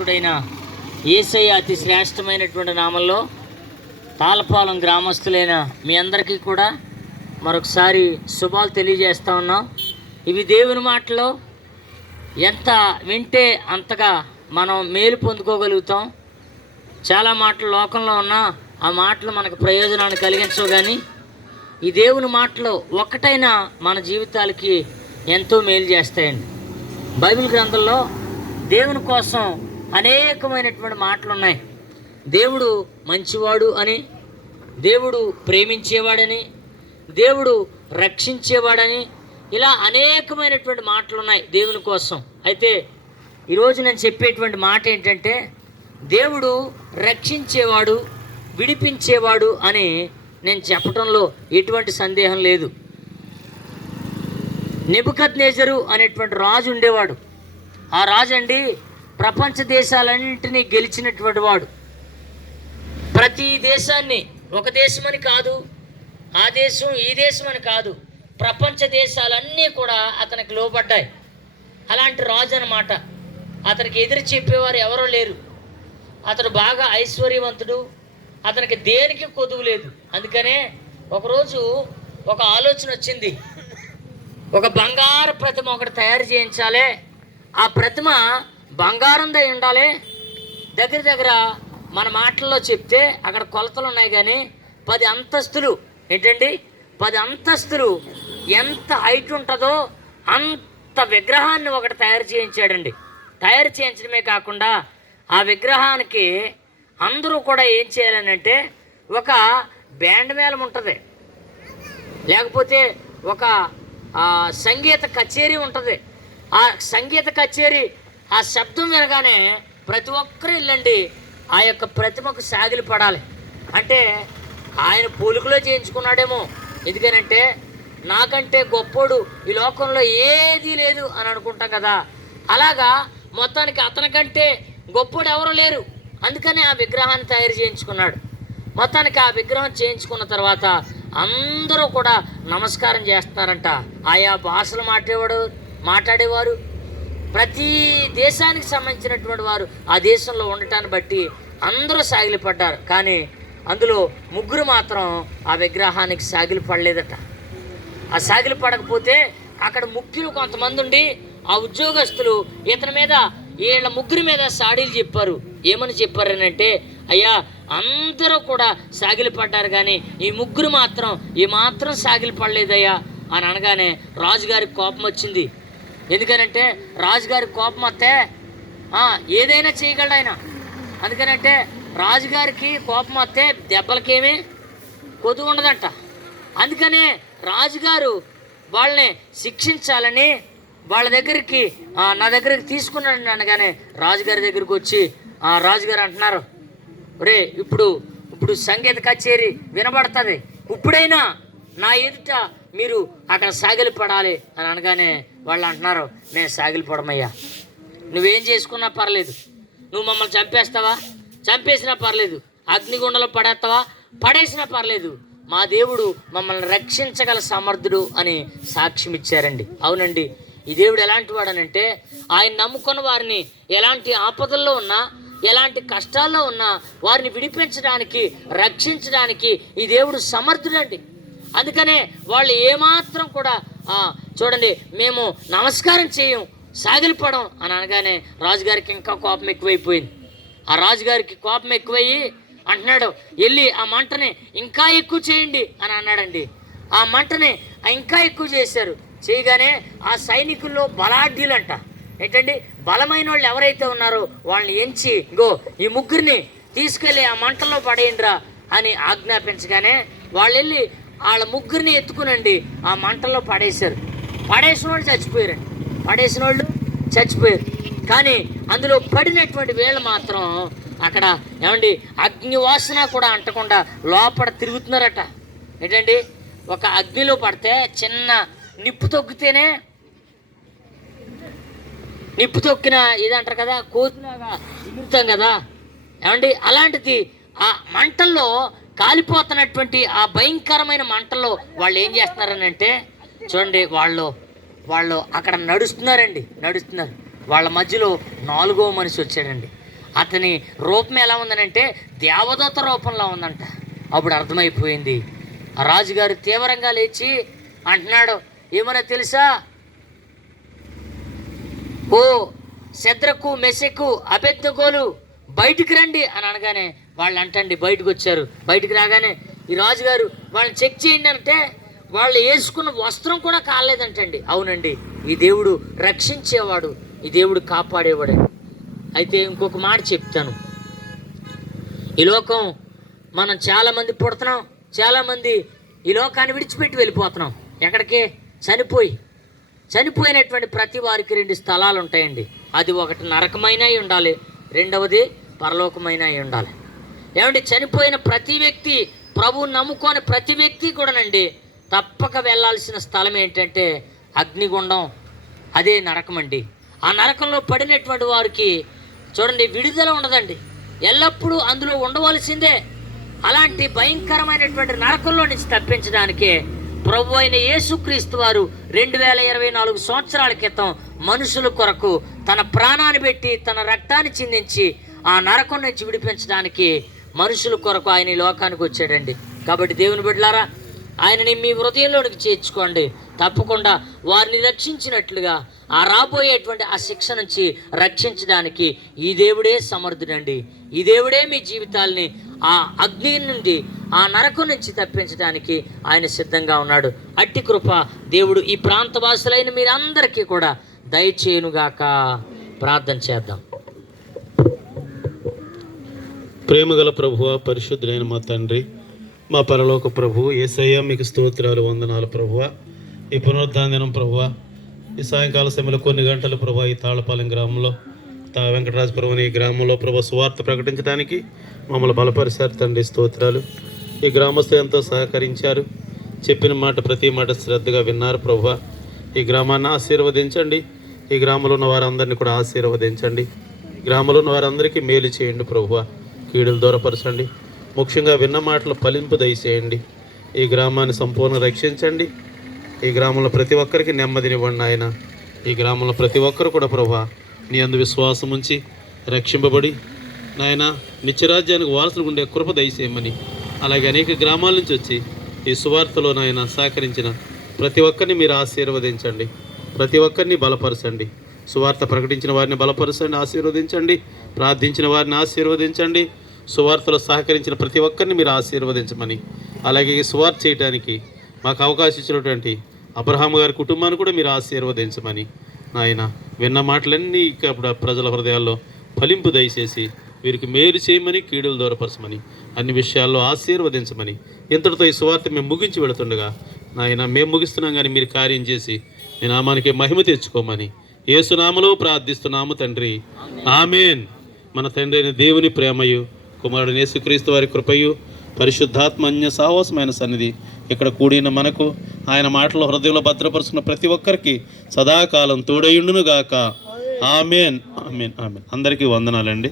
రక్షకుడైన యేసయ్య అతి శ్రేష్టమైనటువంటి నామంలో తాళపాలెం గ్రామస్తులైన మీ అందరికీ కూడా మరొకసారి శుభాలు తెలియజేస్తా ఉన్నాం. ఇవి దేవుని మాటలు, ఎంత వింటే అంతగా మనం మేలు పొందుకోగలుగుతాం. చాలా మాటలు లోకంలో ఉన్నా ఆ మాటలు మనకు ప్రయోజనాన్ని కలిగించవు, కానీ ఈ దేవుని మాటలు ఒక్కటైనా మన జీవితాలకి ఎంతో మేలు చేస్తాయండి. బైబిల్ గ్రంథంలో దేవుని కోసం అనేకమైనటువంటి మాటలు ఉన్నాయి. దేవుడు మంచివాడు అని, దేవుడు ప్రేమించేవాడని, దేవుడు రక్షించేవాడని, ఇలా అనేకమైనటువంటి మాటలు ఉన్నాయి దేవుని కోసం. అయితే ఈరోజు నేను చెప్పేటువంటి మాట ఏంటంటే, దేవుడు రక్షించేవాడు, విడిపించేవాడు అని నేను చెప్పడంలో ఎటువంటి సందేహం లేదు. నెబుకద్నెజరు అనేటువంటి రాజు ఉండేవాడు. ఆ రాజు అండి ప్రపంచ దేశాలన్నింటినీ గెలిచినటువంటి వాడు. ప్రతి దేశాన్ని, ఒక దేశమని కాదు, ఆ దేశం ఈ దేశం అని కాదు, ప్రపంచ దేశాలన్నీ కూడా అతనికి లోబడ్డాయి. అలాంటి రాజు అన్నమాట. అతనికి ఎదురు చెప్పేవారు ఎవరూ లేరు. అతడు బాగా ఐశ్వర్యవంతుడు, అతనికి దేనికి కొదువు లేదు. అందుకనే ఒకరోజు ఒక ఆలోచన వచ్చింది. ఒక బంగారు ప్రతిమ ఒకటి తయారు చేయించాలి, ఆ ప్రతిమ బంగారందై ఉండాలి. దగ్గర దగ్గర మన మాటల్లో చెప్తే అక్కడ కొలతలు ఉన్నాయి, కానీ 10 అంతస్తులు ఏంటండి, 10 అంతస్తులు ఎంత హైట్ ఉంటుందో అంత విగ్రహాన్ని ఒకటి తయారు చేయించాడండి. తయారు చేయించడమే కాకుండా ఆ విగ్రహానికి అందరూ కూడా ఏం చేయాలని అంటే, ఒక బ్యాండ్ మేళం ఉంటుంది, లేకపోతే ఒక సంగీత కచేరీ ఉంటుంది. ఆ సంగీత కచేరీ ఆ శబ్దం వినగానే ప్రతి ఒక్కరు వెళ్ళండి ఆ యొక్క ప్రతిమకు సాగిలి పడాలి. అంటే ఆయన పోలికలో చేయించుకున్నాడేమో. ఎందుకనంటే నాకంటే గొప్పోడు ఈ లోకంలో ఏదీ లేదు అని అనుకుంటాం కదా, అలాగా మొత్తానికి అతనికంటే గొప్పోడు ఎవరు లేరు. అందుకని ఆ విగ్రహాన్ని తయారు చేయించుకున్నాడు. మొత్తానికి ఆ విగ్రహం చేయించుకున్న తర్వాత అందరూ కూడా నమస్కారం చేస్తున్నారంట. ఆయా భాషలు మాట్లాడేవారు, ప్రతి దేశానికి సంబంధించినటువంటి వారు ఆ దేశంలో ఉండటాన్ని బట్టి అందరూ సాగిలి పడ్డారు. కానీ అందులో 3 మాత్రం ఆ విగ్రహానికి సాగిలి పడలేదట. ఆ సాగిలి పడకపోతే అక్కడ ముఖ్యులు కొంతమంది ఉండి ఆ ఉద్యోగస్తులు ఇతని మీద, వీళ్ళ 3 మీద సాడీలు చెప్పారు. ఏమని చెప్పారనంటే, అయ్యా అందరూ కూడా సాగిలి పడ్డారు, కానీ ఈ 3 మాత్రం మాత్రం సాగిలి పడలేదయ్యా అని అనగానే రాజుగారికి కోపం వచ్చింది. ఎందుకనంటే రాజుగారికి కోపం వస్తే ఏదైనా చేయగలడు ఆయన. అందుకనంటే రాజుగారికి కోపం వస్తే దెబ్బలకేమీ కొద్దు ఉండదంట. అందుకనే రాజుగారు వాళ్ళని శిక్షించాలని వాళ్ళ దగ్గరికి, నా దగ్గరికి తీసుకున్నాడు అనగానే రాజుగారి దగ్గరికి వచ్చి రాజుగారు అంటున్నారు, ఒరే ఇప్పుడు సంగీత కచేరీ వినబడుతుంది, ఇప్పుడైనా నా ఎదుట మీరు అక్కడ సాగిలి పడాలి అని అనగానే వాళ్ళు అంటున్నారు, నేను సాగిలి పడమయ్యా, నువ్వేం చేసుకున్నా పర్లేదు, నువ్వు మమ్మల్ని చంపేస్తావా, చంపేసినా పర్లేదు, అగ్నిగుండలో పడేస్తావా, పడేసినా పర్లేదు, మా దేవుడు మమ్మల్ని రక్షించగల సమర్థుడు అని సాక్ష్యం ఇచ్చారండి. అవునండి, ఈ దేవుడు ఎలాంటి వాడనంటే, ఆయన నమ్ముకున్న వారిని ఎలాంటి ఆపదల్లో ఉన్నా, ఎలాంటి కష్టాల్లో ఉన్నా వారిని విడిపించడానికి, రక్షించడానికి ఈ దేవుడు సమర్థుడండి. అందుకనే వాళ్ళు ఏమాత్రం కూడా చూడండి, మేము నమస్కారం చేయం, సాగిలిపడం అని అనగానే రాజుగారికి ఇంకా కోపం ఎక్కువైపోయింది. ఆ రాజుగారికి కోపం ఎక్కువయ్యి అంటున్నాడు, వెళ్ళి ఆ మంటని ఇంకా ఎక్కువ చేయండి అని అన్నాడండి. ఆ మంటని ఇంకా ఎక్కువ చేశారు. చేయగానే ఆ సైనికుల్లో బలాఢ్యులంట, ఏంటండి బలమైన వాళ్ళు ఎవరైతే ఉన్నారో వాళ్ళని ఎంచి, ఇంకో ఈ 3 తీసుకెళ్ళి ఆ మంటల్లో పడేయండిరా అని ఆజ్ఞాపించగానే వాళ్ళు వెళ్ళి వాళ్ళ 3 ఎత్తుకునండి ఆ మంటల్లో పడేశారు. పడేసిన వాళ్ళు చచ్చిపోయారండి, పడేసిన వాళ్ళు చచ్చిపోయారు. కానీ అందులో పడినటువంటి వీళ్ళు మాత్రం అక్కడ ఏమండి అగ్నివాసన కూడా అంటకుండా లోపల తిరుగుతున్నారట. ఏంటండి, ఒక అగ్నిలో పడితే చిన్న నిప్పు తొక్కిన ఇది అంటారు కదా, కోతులాగా ఎగురుతాం కదా, ఏమండి అలాంటిది ఆ మంటల్లో కాలిపోతున్నటువంటి ఆ భయంకరమైన మంటల్లో వాళ్ళు ఏం చేస్తున్నారని అంటే, చూడండి వాళ్ళు అక్కడ నడుస్తున్నారు. వాళ్ళ మధ్యలో 4వ మనిషి వచ్చాడండి. అతని రూపం ఎలా ఉందనంటే దేవదూత రూపంలో ఉందంట. అప్పుడు అర్థమైపోయింది. ఆ రాజుగారు తీవ్రంగా లేచి అంటున్నాడు, ఏమన్నా తెలుసా, ఓ శద్రకు మెషకు అబేద్నెగోలు బయటికి రండి అని అనగానే వాళ్ళు అంటండి బయటకు వచ్చారు. బయటికి రాగానే ఈ రాజుగారు వాళ్ళని చెక్ చేయండి అంటే వాళ్ళు వేసుకున్న వస్త్రం కూడా కాలేదంటండి. అవునండి, ఈ దేవుడు రక్షించేవాడు, ఈ దేవుడు కాపాడేవాడే. అయితే ఇంకొక మాట చెప్తాను. ఈ లోకం మనం చాలామంది పుడుతున్నాం, చాలామంది ఈ లోకాన్ని విడిచిపెట్టి వెళ్ళిపోతున్నాం. ఎక్కడికి? చనిపోయినటువంటి ప్రతి వారికి 2 స్థలాలు ఉంటాయండి. అది ఒకటి నరకమైన అయి ఉండాలి, రెండవది పరలోకమైన అయి ఉండాలి. ఏమంటే చనిపోయిన ప్రతి వ్యక్తి, ప్రభువుని నమ్ముకొని ప్రతి వ్యక్తి కూడానండి తప్పక వెళ్ళాల్సిన స్థలం ఏంటంటే అగ్నిగుండం, అదే నరకం అండి. ఆ నరకంలో పడినటువంటి వారికి చూడండి విడుదల ఉండదండి, ఎల్లప్పుడూ అందులో ఉండవలసిందే. అలాంటి భయంకరమైనటువంటి నరకంలో నుంచి తప్పించడానికే ప్రభు అయిన యేసుక్రీస్తు వారు 2024 సంవత్సరాల క్రితం మనుషుల కొరకు తన ప్రాణాన్ని పెట్టి తన రక్తాన్ని చిందించి ఆ నరకం నుంచి విడిపించడానికి మనుషుల కొరకు ఆయన ఈ లోకానికి వచ్చాడండి. కాబట్టి దేవుని బిడ్డలారా, ఆయనని మీ హృదయంలోనికి చేర్చుకోండి. తప్పకుండా వారిని రక్షించినట్లుగా ఆ రాబోయేటువంటి ఆ శిక్ష నుంచి రక్షించడానికి ఈ దేవుడే సమర్థుడండి. ఈ దేవుడే మీ జీవితాల్ని ఆ అగ్ని నుండి, ఆ నరకం నుంచి తప్పించడానికి ఆయన సిద్ధంగా ఉన్నాడు. అట్టి కృప దేవుడు ఈ ప్రాంతవాసులైన మీరందరికీ కూడా దయచేయునుగాక. ప్రార్థన చేద్దాం. ప్రేమగల ప్రభువ, పరిశుద్ధులైన మా తండ్రి, మా పరలోక ప్రభు యేసయ్య, మీకు స్తోత్రాలు, వందనాలు ప్రభువ. ఈ పునరుద్ధాన దినం ప్రభువ, ఈ సాయంకాల సమయంలో కొన్ని గంటలు ప్రభు ఈ తాళపాలెం గ్రామంలో వెంకటరాజపురం అనే ఈ గ్రామంలో ప్రభు సువార్త ప్రకటించడానికి మమ్మల్ని బలపరిచారు తండ్రి, స్తోత్రాలు. ఈ గ్రామస్తులు ఎంతో సహకరించారు, చెప్పిన మాట ప్రతి మాట శ్రద్ధగా విన్నారు ప్రభువ. ఈ గ్రామాన్ని ఆశీర్వదించండి, ఈ గ్రామంలో ఉన్న వారందరినీ కూడా ఆశీర్వదించండి, ఈ గ్రామంలో ఉన్న వారందరికీ మేలు చేయండి ప్రభువ. కీడులు దూరపరచండి, ముఖ్యంగా విన్న మాటలు ఫలింపు దయచేయండి. ఈ గ్రామాన్ని సంపూర్ణ రక్షించండి. ఈ గ్రామంలో ప్రతి ఒక్కరికి నెమ్మదినివ్వండి ఆయన. ఈ గ్రామంలో ప్రతి ఒక్కరు కూడా ప్రభువా నీ అందు విశ్వాసం ఉంచి రక్షింపబడి నాయన నిత్యరాజ్యానికి వారసులు ఉండే కృప దయచేయమని, అలాగే అనేక గ్రామాల నుంచి వచ్చి ఈ సువార్తలో నాయన సహకరించిన ప్రతి ఒక్కరిని మీరు ఆశీర్వదించండి, ప్రతి ఒక్కరిని బలపరచండి. సువార్త ప్రకటించిన వారిని బలపరచండి, ఆశీర్వదించండి. ప్రార్థించిన వారిని ఆశీర్వదించండి. సువార్తలో సహకరించిన ప్రతి ఒక్కరిని మీరు ఆశీర్వదించమని, అలాగే ఈ సువార్త చేయడానికి మాకు అవకాశం ఇచ్చినటువంటి అబ్రహాం గారి కుటుంబాన్ని కూడా మీరు ఆశీర్వదించమని నాయన, విన్న మాటలన్నీ ఇప్పుడు ప్రజల హృదయాల్లో ఫలింపు దయచేసి వీరికి మేలు చేయమని, కీడులు దూరపరచమని, అన్ని విషయాల్లో ఆశీర్వదించమని, ఇంతటితో ఈ సువార్త మేము ముగించి వెళుతుండగా నాయన మేము ముగిస్తున్నాం కానీ మీరు కార్యం చేసి మీ నామానికి మహిమ తెచ్చుకోమని యేసునామలో ప్రార్థిస్తున్నాము తండ్రి, ఆమేన్. మన తండ్రి అయిన దేవుని ప్రేమయు, కుమారుడు యేసుక్రీస్తు వారి కృపయు, పరిశుద్ధాత్మ అన్య సాహసమైన సన్నిధి ఇక్కడ కూడిన మనకు ఆయన మాటలు హృదయంలో భద్రపరుచుకున్న ప్రతి ఒక్కరికి సదాకాలం తోడయుండును గాక. ఆమేన్, ఆమేన్, ఆమేన్. అందరికీ వందనాలండి.